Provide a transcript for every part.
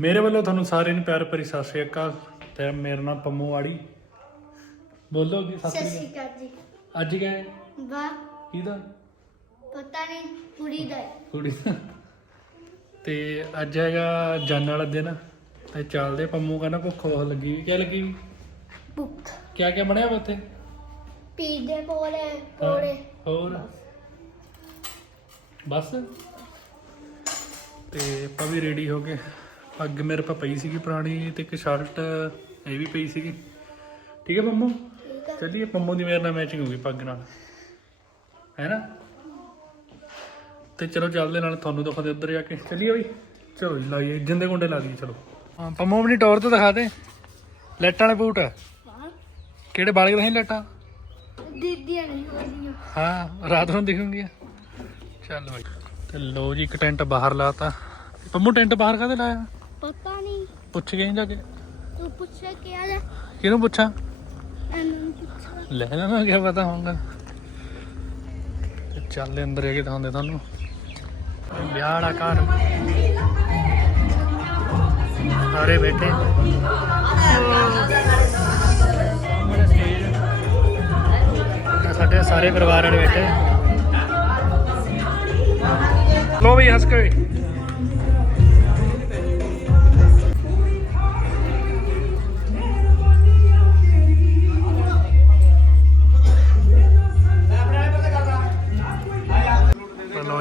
ਮੇਰੇ ਵੱਲੋਂ ਤੁਹਾਨੂੰ ਸਾਰਿਆਂ ਨੂੰ ਪਿਆਰ ਭਰੀ ਸਤਿ ਸ਼੍ਰੀ ਅਕਾਲ ਤੇ ਮੇਰਾ ਨਾਮ ਪੰਮੂ ਵਾੜੀ ਬੋਲੋ ਕੀ ਸਤਿ ਸ਼੍ਰੀ ਅਕਾਲ। ਜੀ। ਅੱਜ ਗਏ? ਕਿਹਦਾ? ਪਤਾ ਨਹੀਂ ਕੁੜੀ ਦਾ। ਹੈ। ਕੁੜੀ ਦਾ। ਤੇ ਅੱਜ ਹੈਗਾ ਜਨ ਵਾਲਾ ਦਿਨ ਤੇ ਚੱਲਦੇ ਪੰਮੂ ਕਹਿੰਦਾ ਭੁੱਖ ਬਹੁਤ ਲੱਗੀ ਕੀ ਲੱਗੀ ਭੁੱਖ। ਕਿਆ ਕਿਆ ਬਣਿਆ ਵਾ ਉੱਥੇ? ਪੀਜ਼ੇ ਪੋਲੇ ਪੋਲੇ ਹੋਰ? ਬਸ। ਤੇ ਆਪਾਂ ਵੀ ਰੈਡੀ ਹੋ ਗਏ। ਪੱਗ ਮੇਰੇ ਪਾ ਪਈ ਸੀਗੀ ਪੁਰਾਣੀ ਤੇ ਇੱਕ ਸ਼ਰਟ ਇਹ ਵੀ ਪਈ ਸੀਗੀ। ਠੀਕ ਹੈ ਪੰਮੂ? ਚੱਲੀਏ ਪੰਮੂ ਦੀ ਮੇਰੇ ਨਾਲ ਮੈਚਿੰਗ ਹੋ ਗਈ ਪੱਗ ਨਾਲ। ਹੈ ਨਾ? ਤੇ ਚਲੋ ਚੱਲਦੇ ਨਾਲ ਤੁਹਾਨੂੰ ਦਿਖਾਦੇ ਉੱਧਰ ਜਾ ਕੇ। ਚੱਲੀਏ ਬਈ। ਚਲੋ ਜੀ ਲਾਈਏ। ਜਿੰਦੇ ਗੁੰਡੇ ਲਾ ਦਈਏ ਚਲੋ। ਹਾਂ ਪੰਮੂ ਆਪਣੀ ਟੌਰ ਤੇ ਦਿਖਾ ਦੇ। ਲੈਟਾਂ ਵਾਲੇ ਬੂਟ। ਕਿਹੜੇ ਬਾਲੇ ਦਿਖਾਈ ਲੈਟਾਂ? ਦੀਦੀਆਂ ਨਹੀਂ ਹਾਂ ਰਾਤ ਨੂੰ ਦਿਖੂਗੀ ਚੱਲ ਬਾਈ। ਤੇ ਲੋ ਜੀ ਇੱਕ ਟੈਂਟ ਬਾਹਰ ਲਾਤਾ। ਪੰਮੂ ਟੈਂਟ ਬਾਹਰ ਕਾਹਦੇ ਲਾਇਆ? ਪਤਾ ਨਹੀਂ। ਪੁੱਛ ਗਏ ਜਾ ਕੇ? ਤੂੰ ਪੁੱਛਿਆ ਕਿ ਆ ਕਿਹਨੂੰ ਪੁੱਛਾਂ? ਇਹਨੂੰ ਪੁੱਛਿਆ। ਲੈ ਲੈਣਾ ਕਿਆ ਪਤਾ ਹੋਊਗਾ। ਤੇ ਚੱਲ ਅੰਦਰ ਜਾ ਕੇ ਦਿਖਾਉਂਦੇ ਤੁਹਾਨੂੰ। ਇਹ ਵਿਆਹ ਵਾਲਾ ਘਰ। ਸਾਰੇ ਬੈਠੇ। ਸਾਡੇ ਸਾਰੇ ਪਰਿਵਾਰ ਵਾਲੇ ਬੈਠੇ। ਲੋ ਵੀ ਹੱਸ ਕੇ।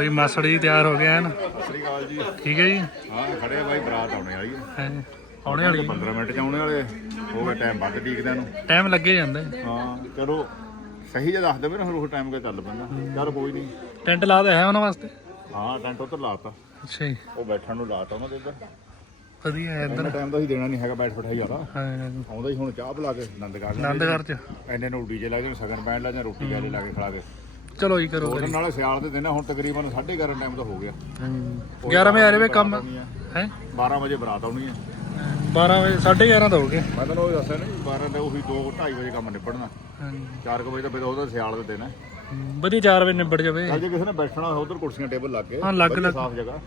ਜੀ ਮਾਸੜ ਜੀ ਤਿਆਰ ਹੋ ਗਏ ਹਨ। ਸਤਿ ਸ੍ਰੀ ਅਕਾਲ ਜੀ ਠੀਕ ਹੈ ਜੀ? ਹਾਂ ਖੜੇ ਬਾਈ ਬਰਾਤ ਆਉਣੇ ਵਾਲੀ ਹੈ ਹੈਂ, ਆਉਣੇ ਵਾਲੀ 15 ਮਿੰਟ ਚ ਆਉਣੇ ਵਾਲੇ ਹੋ ਗਿਆ ਟਾਈਮ ਵੱਧ ਡੀਕਦਿਆਂ ਨੂੰ। ਟਾਈਮ ਲੱਗੇ ਜਾਂਦਾ। ਹੈ। ਚਲੋ ਸਹੀ ਜਿਹਾ ਦੱਸ ਦੇਵੇ ਨਾ ਫਿਰ ਉਹ ਟਾਈਮ ਕੇ ਚੱਲ ਪੈਂਦਾ। ਚੱਲ ਕੋਈ ਨਹੀਂ ਟੈਂਟ ਲਾ ਦੇ ਹੈ ਉਹਨਾਂ ਵਾਸਤੇ? ਹਾਂ ਟੈਂਟ ਉੱਧਰ ਲਾਤਾ ਅੱਛਾ ਜੀ। ਉਹ ਬੈਠਣ ਨੂੰ ਲਾਤਾ ਉਹਨਾਂ ਦੇ ਇੱਧਰ। ਵਧੀਆ ਹੈ ਇੱਧਰ। ਟਾਈਮ ਤਾਂ ਹੀ ਦੇਣਾ ਨਹੀਂ ਹੈਗਾ ਬੈਠ ਬਿਠਾਈ ਯਾਰਾ ਹਾਂ ਆਉਂਦਾ ਹੀ ਹੁਣ ਚਾਹ ਪਿਲਾ ਕੇ ਆਨੰਦ ਕਰ ਚ। ਐਨੇ ਨੂੰ ਡੀਜੇ ਲਾ ਕੇ ਸਗਨ ਪੈਣ ਲਾ ਜਾਂ ਰੋਟੀ ਗਾਲੇ ਲਾ ਕੇ ਖਿਲਾ ਕੇ। ਚਲੋ ਜੀ ਕਰੋ ਉਹਦੇ ਨਾਲ ਸਿਆਲ ਦੇ ਦਿਨ ਆ, ਹੁਣ ਤਕਰੀਬਨ 11:30 ਟਾਈਮ ਤਾਂ ਹੋ ਗਿਆ। 11 ਵਜੇ ਆ ਰਹੇ ਵੇ ਕੰਮ। ਹੈ? 12 ਵਜੇ ਬਰਾਤ ਆਉਣੀ ਹੈ 12 ਵਜੇ 11:30 ਤਾਂ ਹੋ ਗਏ। ਮੈਂ ਤੁਹਾਨੂੰ ਉਹ ਦੱਸਿਆ ਨਹੀਂ 12 ਤੇ ਉਹੀ 2 2:30 ਵਜੇ ਕੰਮ ਨਿਬੜਨਾ। ਹਾਂਜੀ। 4 ਵਜੇ ਤਾਂ ਫਿਰ ਉਹਦਾ ਸਿਆਲ ਦੇ ਦਿਨ ਹੈ ਹਮ, ਵਧੀਆ 4 ਵਜੇ ਨਿਬੜ ਜਾਵੇ। ਚੱਲ ਜੇ ਕਿਸੇ ਨੇ ਬੈਠਣਾ ਹੋਵੇ ਉਧਰ ਕੁਰਸੀਆਂ ਟੇਬਲ ਲੱਗ ਗਏ ਹਾਂ, ਲੱਗ- ਵਧੀਆ ਲੱਗ। ਸਾਫ਼ ਜਗ੍ਹਾ।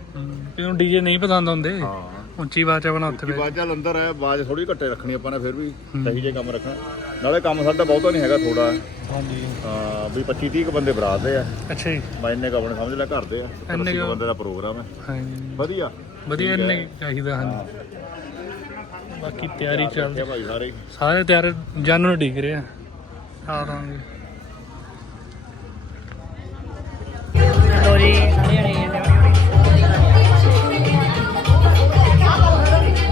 ਕਿਉਂ ਡੀਜੇ ਨਹੀਂ ਪਸੰਦ ਆਉਂਦੇ। ਹਾਂ। ਉੱਚੀ ਆਵਾਜ਼ ਬਣਾ ਉੱਥੇ ਕਿ ਬਾਜ ਚੱਲ ਅੰਦਰ ਹੈ ਬਾਜ ਥੋੜੀ ਘੱਟੇ ਰੱਖਣੀ ਆਪਾਂ ਨੇ ਫਿਰ ਵੀ ਸਹੀ ਜੇ ਕੰਮ ਰੱਖਣਾ। ਨਾਲੇ ਕੰਮ ਸਾਡਾ ਬਹੁਤਾ ਨਹੀਂ ਹੈਗਾ ਥੋੜਾ ਹਾਂਜੀ। ਹਾਂ ਵੀ 25 30 ਕੁ ਬੰਦੇ ਬਰਾਤ ਦੇ ਆ। ਅੱਛਾ ਜੀ। ਮੈਂ ਇੰਨੇ ਕੁ ਆਪਣੇ ਸਮਝ ਲੈ ਘਰ ਦੇ ਆ 70 ਇੰਨੇ ਕੁ- ਬੰਦੇ ਦਾ ਪ੍ਰੋਗਰਾਮ ਹੈ ਹਾਂਜੀ ਵਧੀਆ। ਵਧੀਆ ਇੰਨੇ ਚਾਹੀਦਾ ਹਾਂਜੀ ਬਾਕੀ ਤਿਆਰੀ ਚੱਲਦੀ। ਠੀਕ ਹੈ ਭਾਈ ਸਾਰੇ। ਹੀ। ਸਾਰੇ ਤਿਆਰ ਜਨ ਨੂੰ ਡਿੱਗ ਰਹੇ ਆ। ਆ ਦਾਂਗੇ ਲੋ ਜੀ ਸਾਰੇ ਜਣੇ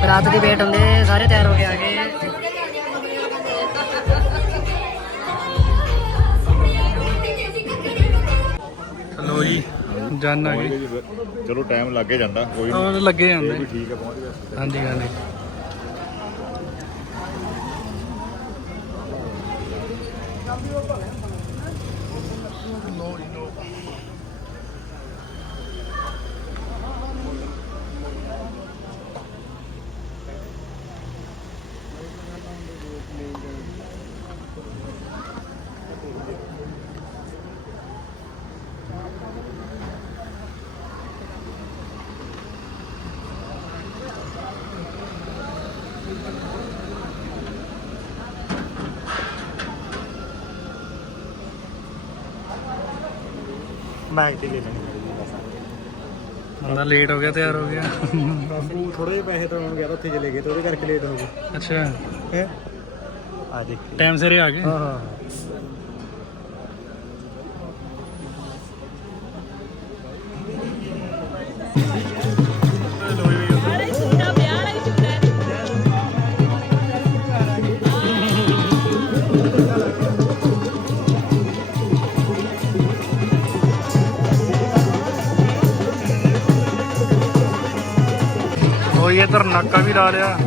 ਰਾਤ ਦੀ ਵੇਟ ਹੁੰਦੇ ਸਾਰੇ ਤਿਆਰ ਹੋ ਕੇ ਆ ਗਏ। ਚਲੋ ਜੀ। ਜਨ ਜੀ। ਚਲੋ ਟਾਈਮ ਲੱਗੇ ਜਾਂਦਾ ਕੋਈ ਨਹੀਂ ਉਹ ਲੱਗੇ ਜਾਂਦੇ ਵੀ ਠੀਕ ਹੈ ਪਹੁੰਚ ਗਏ। ਹਾਂਜੀ ਹਾਂਜੀ। ਬੈਗ ਤੇ ਲੈ ਲੈਣੇ ਬੰਦਾ ਲੇਟ ਹੋ ਗਿਆ ਤਿਆਰ ਹੋ ਗਿਆ ਥੋੜੇ ਜਿਹੇ ਪੈਸੇ ਤਾਂ ਗਿਆ ਉੱਥੇ ਚਲੇ ਗਏ ਤੇ ਉਹਦੇ ਕਰਕੇ ਲੇਟ ਹੋ ਗਏ ਅੱਛਾ ਹੈ ਆ ਦੇਖ ਟਾਈਮ ਸਿਰੇ ਆ ਗਏ ਹਾਂ ਹਾਂ ਕੋਈ ਇਧਰ ਨਾਕਾ ਵੀ ਲਾ ਲਿਆ।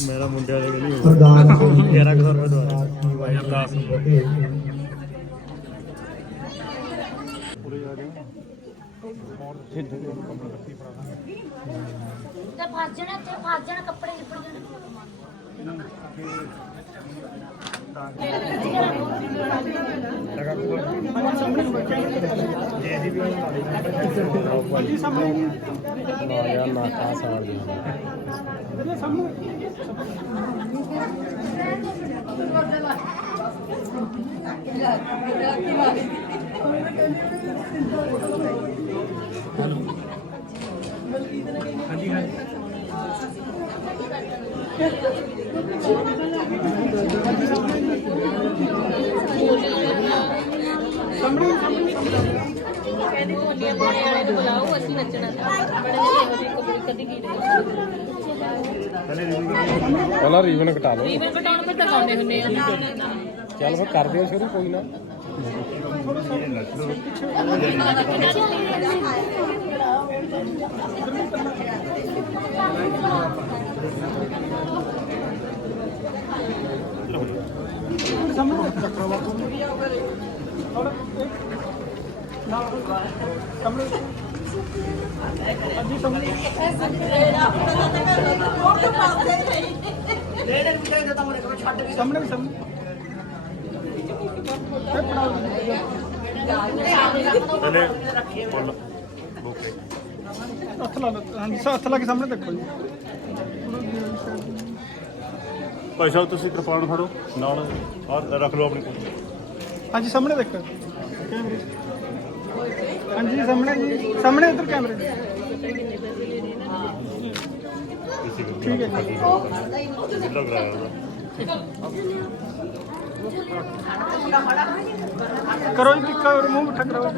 ਮੇਰਾ ਮੁੰਡੇ ਵਾਲੇ ਕਹਿੰਦੀ ਸਰਦਾਰ 1100 ਰੁਪਏ ਦਵਾ ਯਾਰ ਦੱਸ ਤੇ ਫਸ ਜਾਣਾ ਤੇ ਫਸ ਜਾਣਾ ਕੱਪੜੇ ਲਿਪੜ ਜਾਣੇ ਹਾਂਜੀ ਹਾਂਜੀ ਕਹਿੰਦੀ ਬੋਲੀਆਂ ਪਾਣੇ ਵਾਲੇ ਨੂੰ ਬੁਲਾਓ ਅਸੀਂ ਨੱਚਣਾ ਤਾਂ ਬੜੇ ਜਿਹੇ ਇਹੋ ਜਿਹੇ ਕੱਪੜੇ ਕਦੀ ਕੀ ਪਹਿਲਾਂ ਰੀਵਨ ਕਟਾ ਲਓ। ਰੀਵਨ ਕਟਾਉਣ ਤਾਂ ਗਾਉਂਦੇ ਹੁੰਦੇ ਆ। ਚੱਲ ਫਿਰ ਕਰ ਦਿਓ ਸ਼ੁਰੂ ਕੋਈ ਨਾ। ਹੱਥ ਲਾ ਲਓ ਹਾਂਜੀ ਹੱਥ ਲਾ ਕੇ ਸਾਹਮਣੇ ਦੇਖੋ ਜੀ ਭਾਈ ਸਾਹਿਬ ਤੁਸੀਂ ਕਿਰਪਾਨ ਫੜੋ ਨਾਲ ਆਹ ਰੱਖ ਲਓ ਆਪਣੀ ਕੋਲ ਹਾਂਜੀ ਸਾਹਮਣੇ ਦੇਖੋ ਕੈਮਰੇ ਹਾਂਜੀ ਸਾਹਮਣੇ ਜੀ ਸਾਹਮਣੇ ਇੱਧਰ ਕੈਮਰੇ ਠੀਕ ਹੈ ਜੀ ਜਿੱਦਾਂ ਕਰਾਇਆ ਉਹਦਾ ਕਰੋ ਜੀ ਟਿੱਕਾ ਔਰ ਮੂੰਹ ਮਿੱਠਾ ਕਰੋ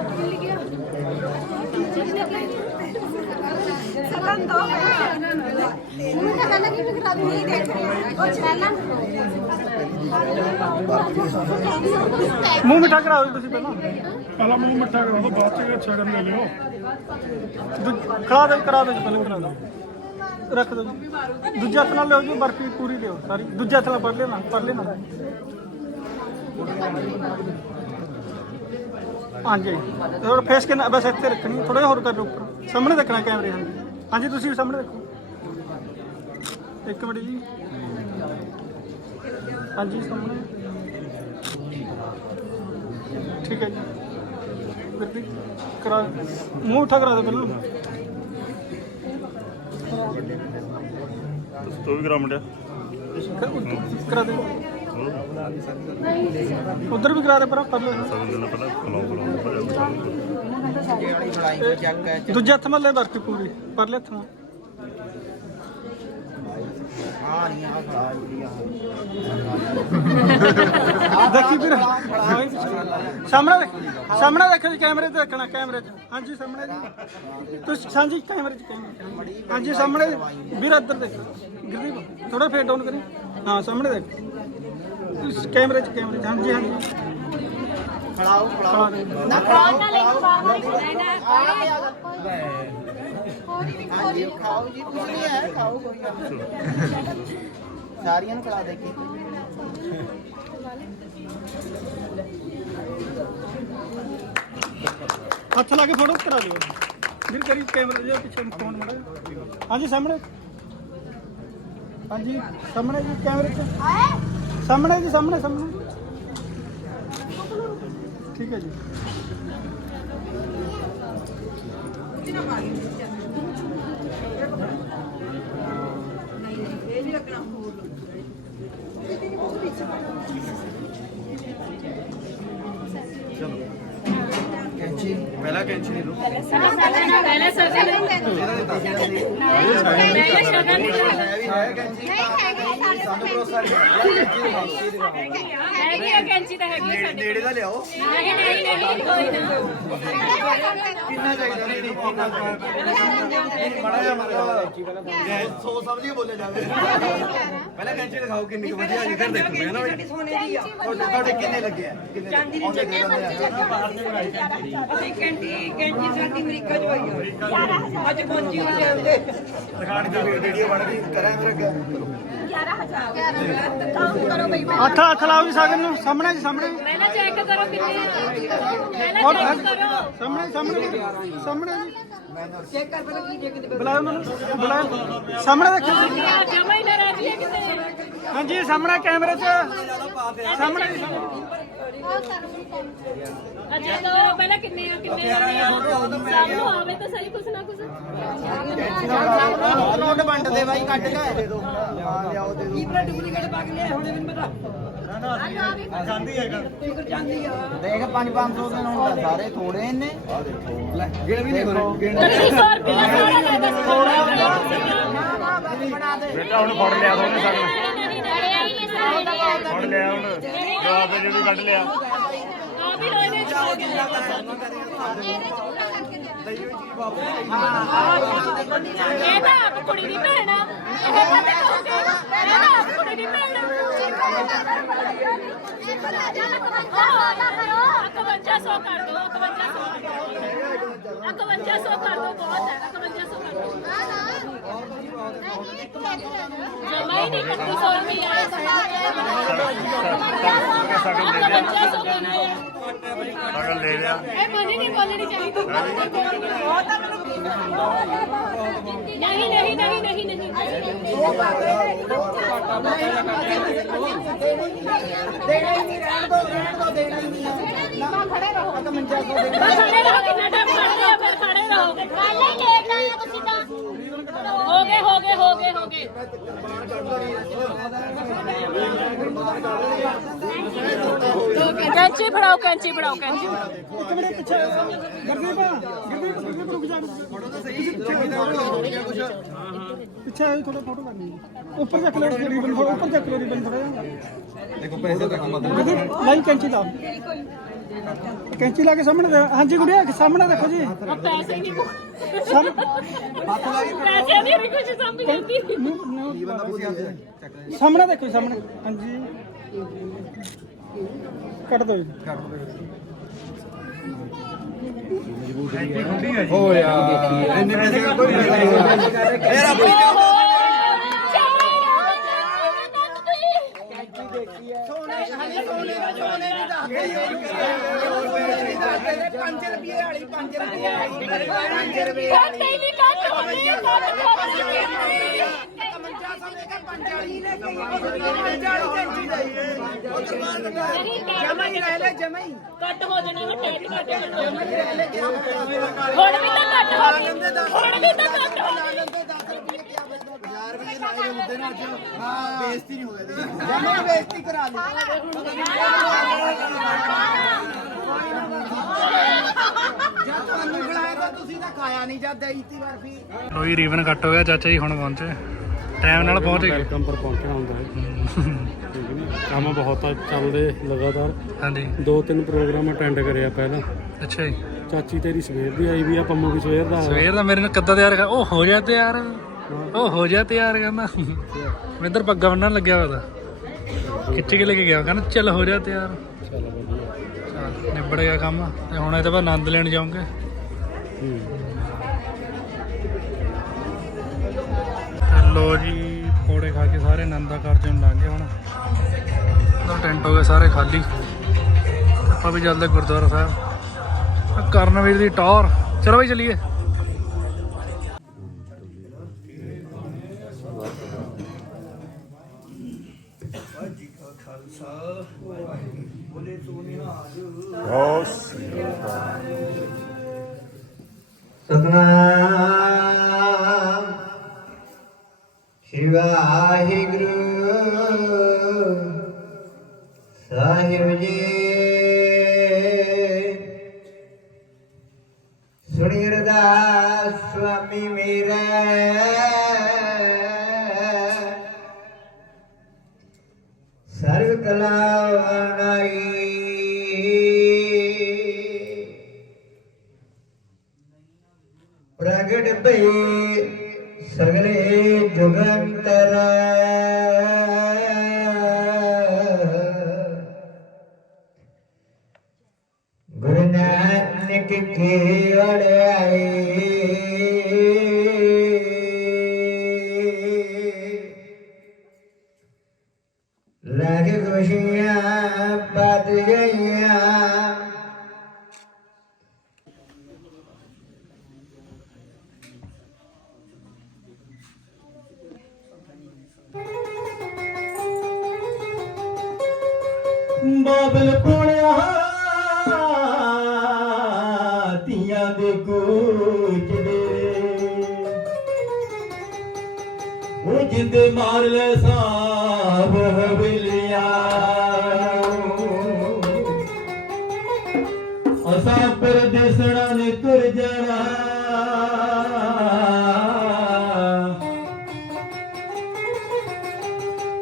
ਮੂੰਹ ਮਿੱਠਾ ਕਰਾਓ ਜੀ ਤੁਸੀਂ ਪਹਿਲਾਂ ਮੂੰਹ ਮਿੱਠਾ ਕਰਾ ਦਿਓ, ਬਾਅਦ ਚ ਅੱਛਾ ਕਰਨ ਲਿਓ ਖੜਾ ਦੇ ਕਰਾ ਦਿਓ ਪਹਿਲਾਂ ਕਰਾ ਦਿਓ। ਰੱਖ ਦਿਓ ਜੀ। ਦੂਜੇ ਹੱਥ ਨਾਲ ਲਿਓ ਜੀ, ਬਰਫੀ ਪੂਰੀ ਦਿਓ ਸਾਰੀ। ਦੂਜੇ ਹੱਥ ਨਾਲ ਪੜ ਲੈਣਾ ਪੜ ਲੈਣਾ ਹਾਂਜੀ। ਹੋਰ ਫੇਸ ਕਿੰਨਾ ਬਸ ਇੱਥੇ ਰੱਖਣੀ ਥੋੜਾ ਹੋਰ ਕਰ ਦਿਓ ਉੱਪਰ। ਸਾਹਮਣੇ ਰੱਖਣਾ ਕੈਮਰੇ, ਹਾਂਜੀ। ਹਾਂਜੀ, ਤੁਸੀਂ ਵੀ ਸਾਹਮਣੇ ਰੱਖੋ ਇੱਕ ਮਿੰਟ ਜੀ। ਹਾਂਜੀ, ਸਾਹਮਣੇ। ਠੀਕ ਹੈ ਜੀ। ਬਿਰਦੀ ਕਰਾ ਮੂੰਹ ਉਠਾ ਕਰਾ ਦਿਓ ਪਹਿਲਾਂ। ਤੂੰ ਵੀ ਕਰਾ ਮੁੰਡਿਆ। ਕਰਾ ਦਿਓ ਉਧਰ ਵੀ ਕਰਾ ਦੇ ਪਰ ਪਰ ਸਭ ਨੂੰ ਪਹਿਲਾਂ ਖਲਾਓ ਖਲਾਓ ਦੂਜੇ ਹੱਥ ਮੱਲੇ ਵਰਤੀ ਪੂਰੀ ਪਰਲੇ ਹੱਥ ਦੇਖੀ ਫਿਰ। ਸਾਹਮਣੇ ਦੇਖ ਸਾਹਮਣੇ ਦੇਖੋ ਜੀ ਕੈਮਰੇ ਤੇ ਦੇਖਣਾ ਕੈਮਰੇ 'ਚ ਹਾਂਜੀ ਸਾਹਮਣੇ ਜੀ। ਤੁਸੀਂ ਹਾਂਜੀ ਕੈਮਰੇ 'ਚ ਕੈਮਰੇ ਹਾਂਜੀ ਸਾਹਮਣੇ ਵੀਰ ਇੱਧਰ ਦੇਖ। ਗਿਰਦੀ ਥੋੜਾ ਫੇਰ ਡਾਊਨ ਕਰੀ। ਹਾਂ ਸਾਹਮਣੇ ਦੇਖ। ਤੁਸੀਂ ਕੈਮਰੇ 'ਚ ਕੈਮਰੇ 'ਚ। ਹਾਂਜੀ ਹਾਂਜੀ। ਖੜਾਓ ਖੜਾਓ ਖਾਓ ਜੀ ਕੁਝ ਨਹੀਂ ਹੈ ਖਾਓ ਕੋਈ ਗੱਲ ਨਹੀਂ ਸਾਰੀਆਂ ਨੂੰ ਖਿਲਾ ਦੇ ਕੇ। ਹੱਥ ਲਾ ਕੇ ਫੋਟੋ ਕਰਾ ਦਿਓ। ਵੀਰ ਕਰੀ ਕੈਮਰੇ ਦੇ ਪਿੱਛੇ ਫੋਨ ਮੜਾ ਹਾਂਜੀ ਸਾਹਮਣੇ। ਹਾਂਜੀ ਸਾਹਮਣੇ ਜੀ ਕੈਮਰੇ 'ਚ। ਸਾਹਮਣੇ ਜੀ ਸਾਹਮਣੇ ਸਾਹਮਣੇ। ਠੀਕ ਹੈ ਜੀ। ਕੈਂਚੀ ਪਹਿਲਾਂ ਕੈਂਚੀ ਨਹੀਂ ਲਓ। ਪਹਿਲੇ ਸਗਨ ਪਹਿਲੇ ਦੀ ਗੱਲ ਹੈ ਕੈਂਚੀ। ਸਾਨੂੰ ਭਰੋਸਾ ਨਹੀਂ ਹੈ ਕੈਂਚੀ ਦਿਖਾਓ ਹੈਗੀ ਹੈਗੀ ਆ। ਕੈਂਚੀ ਤਾਂ ਹੈਗੀ ਆ ਸਾਡੇ ਨੇੜੇ ਦਾ ਲਿਆਓ। ਨਹੀਂ ਨਹੀਂ ਨਹੀਂ ਕੋਈ ਨਾ। ਕਿੰਨਾ ਚਾਹੀਦਾ ਨਹੀਂ ਨਹੀਂ ਕਿੰਨਾ ਮੜਾ ਜਾ ਮਾਰਾ ਸੋ ਸਬਜ਼ੀ ਬੋਲੇ ਜਾਵੇ ਪਹਿਲਾਂ ਕੈਂਚੀ ਦਿਖਾਓ ਕਿੰਨੀ ਕੁ ਵਧੀਆ ਜੀ ਫਿਰ ਦੇਖੋ। ਹੈ ਨਾ ਬਈ ਤੁਹਾਡੇ ਤੁਹਾਡੇ ਕਿੰਨੇ ਲੱਗੇ ਆ? ਕਿੰਨੇ ਆਉਂਦੇ ਦੇ ਦਿੰਦੇ ਆ? ਅਸੀਂ ਕੈਂਟੀ ਕੈਂਟੀ ਸਾਡੀ ਅਮਰੀਕਾ ਚ ਹੋਈ ਆ। ਅੱਜ ਪਹੁੰਚੀ ਜਾਂਦੇ ਦਿਖਾਣ ਦੀ ਵੀਡੀਓ ਬਣ ਗਈ। ਕਰਾਂ ਮੇਰਾ ਕਿਆ ਹੱਥ ਹੱਥ ਲਾਓ ਜੀ ਸਾਗਰ ਨੂੰ। ਸਾਹਮਣੇ ਜੀ ਸਾਹਮਣੇ। ਪਹਿਲਾਂ ਚੈੱਕ ਕਰੋ ਕਿੰਨੇ ਆ। ਪਹਿਲਾਂ ਚੈੱਕ ਕਰੋ ਸਾਹਮਣੇ ਸਾਹਮਣੇ ਸਾਹਮਣੇ ਚੈੱਕ ਕਰ ਪਹਿਲਾਂ ਕੀ ਜੇ। ਕਿਤੇ ਬੁਲਾਓ ਉਹਨਾਂ ਨੂੰ ਬੁਲਾਓ ਸਾਹਮਣੇ ਦੇਖੋ ਜੀ ਜਮਾ ਹੀ ਨਾ ਰਹਿ ਜੀਏ ਕਿਤੇ। ਹਾਂਜੀ ਸਾਹਮਣੇ ਕੈਮਰੇ 'ਚ। ਸਾਹਮਣੇ ਅੱਛਾ ਤਾਂ ਪਹਿਲਾਂ ਕਿੰਨੇ ਆ ਕਿੰਨੇ ਆ? ਸਭ ਨੂੰ ਆਵੇ ਤਾਂ ਸਹੀ ਕੁਛ ਨਾ ਕੁਛ। ਨੋਟ ਵੰਡਦੇ ਬਾਈ ਕੱਟ ਕੇ। ਦੇ ਦੋ ਹਾਂ ਲਿਆਓ ਦੇ ਕੀ ਪਤਾ ਡੁਪਲੀਕੇਟ ਪਾ ਕੇ ਲਿਆਏ ਹੋਣੇ ਮੈਨੂੰ ਪਤਾ। ਜਾਂਦੀ ਹੈਗਾ। ਜਾਂਦੀ ਆ। ਦੇਖ 5 500 ਦੇ ਨੋਟ ਸਾਰੇ ਥੋੜੇ ਨੇ ਆ ਦੇਖੋ ਲੈ ਗਿਣ ਵੀ ਨਹੀਂ ਹੋ ਰਹੇ ਗਿਣ। 300 ਰੁਪਏ ਸਾਰਾ ਦੇ ਬੇਟਾ ਹੁਣ ਫੜ ਲਿਆ ਦੋਨੇ ਸਾਨੂੰ। ਫੜ ਲਿਆ ਹੁਣ ਜਵਾਬ ਜੇ ਵੀ ਕੱਢ ਲਿਆ ਆ ਵੀ ਲੋ ਇਹਨੇ ਛੋੜ ਇਹ ਤਾਂ ਆਪ ਕੁੜੀ ਦੀ ਭੈਣ ਆ ਇਹ ਤਾਂ ਦੇਖੋਗੇ ਇਹ ਤਾਂ ਆਪ ਕੁੜੀ ਦੀ ਭੈਣ ਆ 5100 ਕਰ ਦੋ 5100 5100 ਕਰ ਦੋ ਬਹੁਤ ਹੈ 5100 ਕਰ ਦੋ ਜਮਾ ਹੀ ਨਹੀਂ 3100 ਰੁਪਏ ਆਏ 5100 ਕਰਨੇ ਆ ਅਗਲ ਲੈ ਲਿਆ ਇਹ ਬੋਲੀ ਨਹੀਂ ਬੋਲਣੀ ਚਾਹੀਦੀ। ਨਹੀਂ ਨਹੀਂ ਨਹੀਂ ਨਹੀਂ ਨਹੀਂ। ਦੇਣਾ ਹੀ ਨਹੀਂ ਰਹਿਣ ਦੋ ਰਹਿਣ ਦੋ ਦੇਣਾ ਹੀ ਨਹੀਂ ਨਾ ਖੜੇ ਰਹੋ ਆ ਮੰਜਾ ਕੋ ਦੇਣਾ ਬਸ ਖੜੇ ਰਹੋ ਕਿੰਨਾ ਟਾਈਮ ਖੜੇ ਰਹੋ ਫਿਰ ਖੜੇ ਰਹੋ। ਕੱਲ ਹੀ ਲੇਟ ਆਇਆ ਤੁਸੀਂ ਤਾਂ। ਹੋ ਗਏ ਹੋ ਗਏ ਹੋ ਗਏ ਹੋ ਗਏ। ਕੈਂਚੀ ਫੜਾਓ ਕੈਂਚੀ ਫੜਾਓ ਕੈਂਚੀ ਪਿੱਛੇ ਆਏ ਥੋੜਾ ਫੋਟੋ ਕਰਨੀ ਉੱਪਰ ਚੱਕ ਲਓ ਰੀਬਨ ਥੋੜਾ ਉੱਪਰ ਚੱਕ ਲਓ ਰੀਬਨ ਥੋੜਾ ਦੇਖੋ ਪੈਸੇ ਤੱਕ ਮਤ ਲਾਈਨ ਕੈਂਚੀ ਲਾ ਕੈਂਚੀ ਲਾ ਕੇ ਸਾਹਮਣੇ ਦੇ- ਹਾਂਜੀ ਗੁੜੀਆ ਸਾਹਮਣੇ ਦੇਖੋ ਜੀ। ਆ ਪੈਸੇ ਨਹੀਂ ਕੋ ਸਾਹਮਣੇ ਪੈਸੇ ਨਹੀਂ ਵੀ ਕੁਝ ਸਮਝ ਜਾਂਦੀ ਸਾਹਮਣੇ ਦੇਖੋ ਜੀ, ਸਾਹਮਣੇ। ਹਾਂਜੀ। ਕੱਟ ਦੋ ਜੀ। ਹੋ। ਯਾਰ ਇੰਨੇ ਪੈਸੇ ਕੋਈ ਨਹੀਂ ਯਾਰ ਆਪਣੀ ਪੰਜ ਰੁਪਏ ਵਾਲੀ 5 ਰੁਪਏ ਵਾਲੀ 5 ਰੁਪਏ ਨਹੀਂ ਨਹੀਂ ਕੱਟ ਹੋ ਗਈ ਕੱਟ ਹੋ ਗਈ ਮੰਜਾ ਸਮੇਂ ਦਾ ਪੰਜ ਵਾਲੀ ਲੈ ਕੇ ਪੰਜ ਵਾਲੀ ਕੈਂਚੀ ਲਈ ਜਮਾ ਹੀ ਲੈ ਲੈ ਜਮਾ ਹੀ ਕੱਟ ਹੋ ਜਾਣਾ ਨਾ ਟੈਟ ਕੱਟ ਹੁਣ ਵੀ ਤਾਂ ਕੱਟ ਹੋ ਗਈ ਹੁਣ ਵੀ ਤਾਂ ਕੱਟ ਹੋ ਗਈ ਬੇਇੱਜ਼ਤੀ ਨਹੀਂ ਹੋ ਗਈ ਜਮਾ ਹੀ ਬੇਇੱਜ਼ਤੀ ਕਰਾ ਲਈ ਜਦ ਤੁਹਾਨੂੰ ਬੁਲਾਇਆ ਤਾਂ ਤੁਸੀਂ ਤਾਂ ਖਾਇਆ ਨਹੀਂ ਜਦ ਦੇਈਤੀ ਬਰਫੀ ਲੋਈ ਰੀਬਨ ਕੱਟ ਹੋ ਗਿਆ ਚਾਚਾ ਜੀ ਹੁਣ ਪਹੁੰਚੇ। ਟਾਈਮ ਨਾਲ ਪਹੁੰਚ ਗਏ। ਕੰਮ ਪਰ ਪਹੁੰਚਣਾ ਹੁੰਦਾ ਹੈ ਕੰਮ ਬਹੁਤ ਚੱਲਦੇ ਲਗਾਤਾਰ। ਹਾਂਜੀ। ਦੋ ਤਿੰਨ ਪ੍ਰੋਗਰਾਮ ਅਟੈਂਡ ਕਰਿਆ ਪਹਿਲਾਂ। ਅੱਛਾ ਜੀ। ਚਾਚੀ ਤੇਰੀ ਸਵੇਰ ਦੀ ਆਈ ਵੀ ਆ ਪੰਮੂ ਵੀ ਸਵੇਰ ਦਾ। ਸਵੇਰ ਦਾ ਮੇਰੇ ਨਾਲ ਕੱਦਾ ਤਿਆਰ ਕਰ ਉਹ ਹੋ ਜਾ ਤਿਆਰ। ਉਹ ਹੋ ਜਾ ਤਿਆਰ ਕਹਿੰਦਾ ਮੈਂ। ਇੱਧਰ ਪੱਗਾ ਬੰਨਣ ਲੱਗਿਆ ਹੋਇਆ ਤਾ। ਖਿੱਚ ਕੇ ਲੈ ਕੇ ਗਿਆ। ਕਹਿੰਦਾ ਚੱਲ ਹੋ ਜਾ ਤਿਆਰ। ਚੱਲ ਵਧੀਆ। ਚੱਲ ਨਿਬੜ ਗਿਆ ਕੰਮ। ਤੇ ਹੁਣ ਇਹ ਤਾਂ ਆਨੰਦ ਲੈਣ ਜਾਉਂਗੇ ਲੋ ਜੀ ਪਕੌੜੇ ਖਾ ਕੇ ਸਾਰੇ ਆਨੰਦਾ ਕਾਰਜ ਲੰਘ ਗਏ ਹੁਣ। ਉਹਦਾ ਟੈਂਟ ਹੋ ਗਏ ਸਾਰੇ ਖਾਲੀ। ਤੇ ਆਪਾਂ ਵੀ ਚੱਲਦੇ ਗੁਰਦੁਆਰਾ ਸਾਹਿਬ। ਕਰਨਵੀਰ ਦੀ ਟੌਰ। ਚਲੋ ਬਈ ਚੱਲੀਏ। ਸੁਣੀ ਅਰਦਾਸ ਸੁਆਮੀ ਮੇਰਾ। ਬਾਬਲ ਪੋਣਿਆ ਧੀਆਂ ਦੇ ਕੋਚ ਦੇ ਉਹ ਜਿੰਦੇ ਮਾਰ ਲੈ ਸਾਬ ਹਵੇਲਿਆ। ਅਸਾਂ ਪਰਦੇਸਣਾ ਨੇ ਤੁਰ ਜਾਣਾ।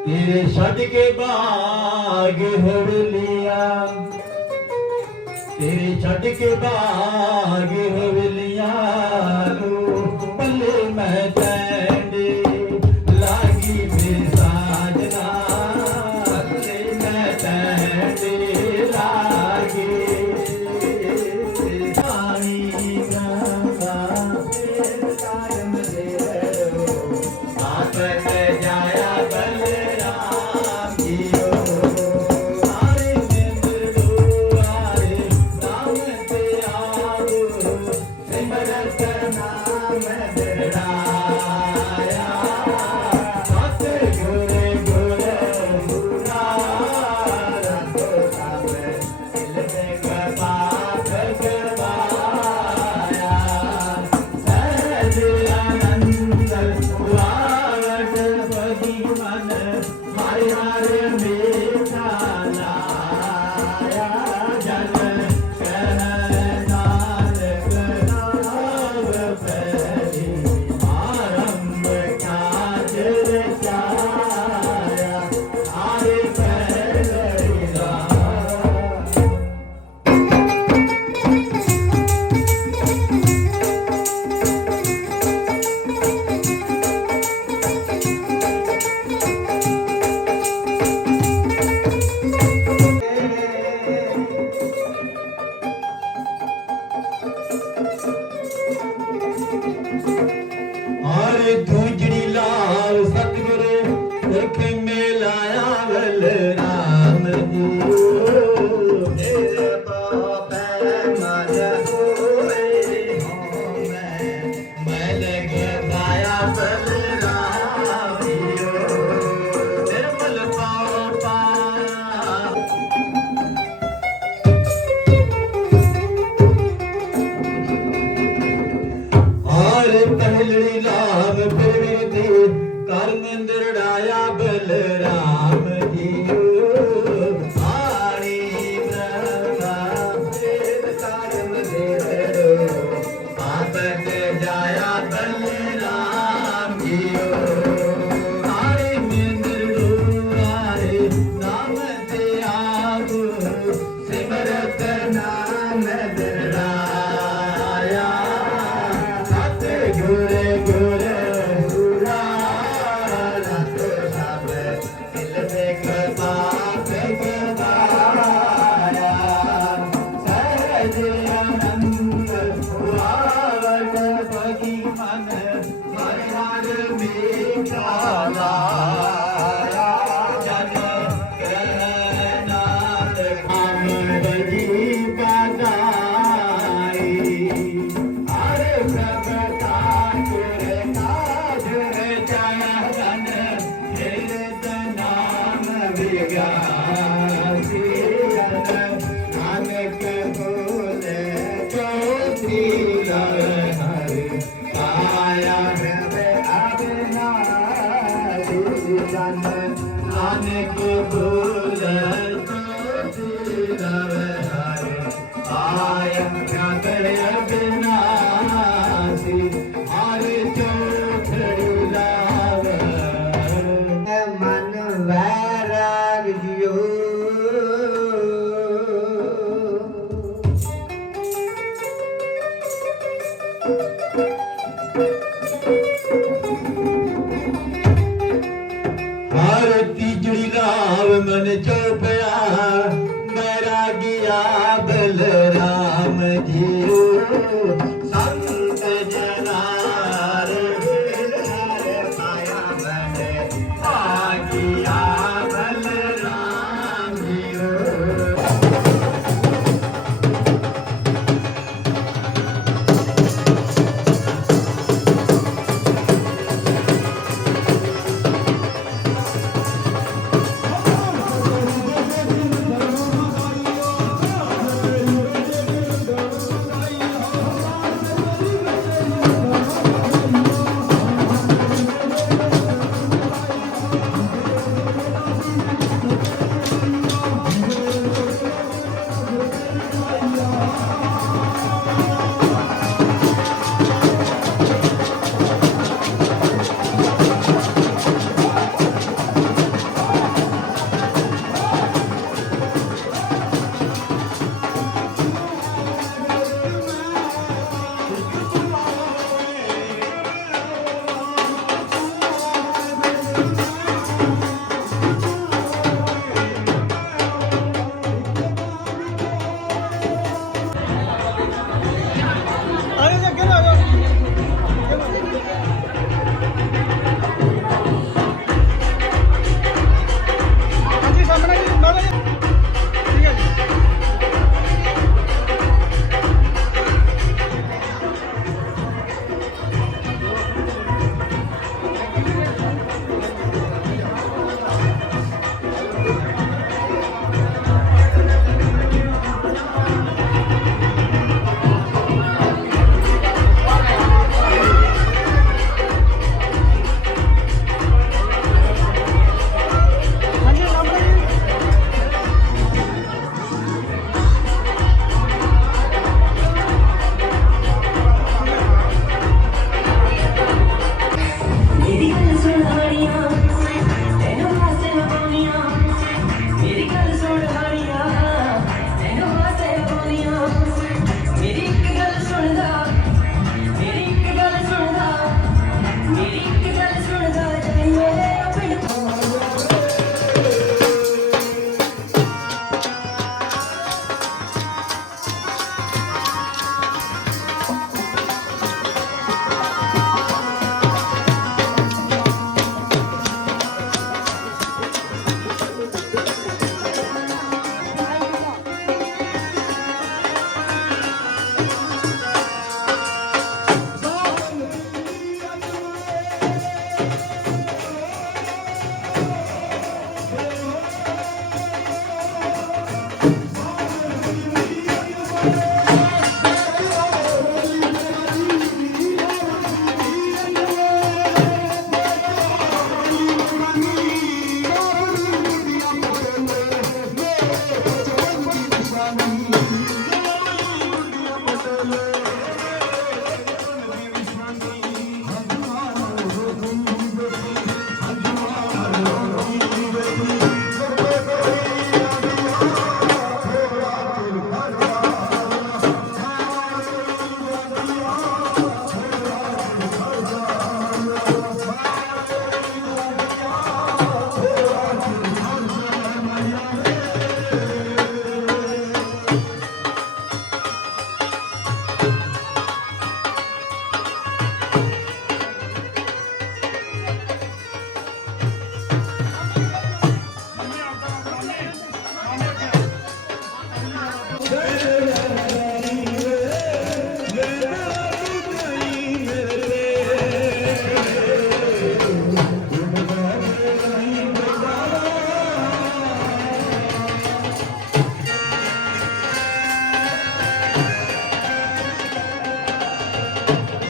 ਤੇਰੇ ਛੱਡ ਕੇ ਬਾਹਰ ਰਾਗ ਹਵਲਿਆ ਤੇਰੇ ਛੱਡ ਕੇ ਭਾਗ ਹਵੇ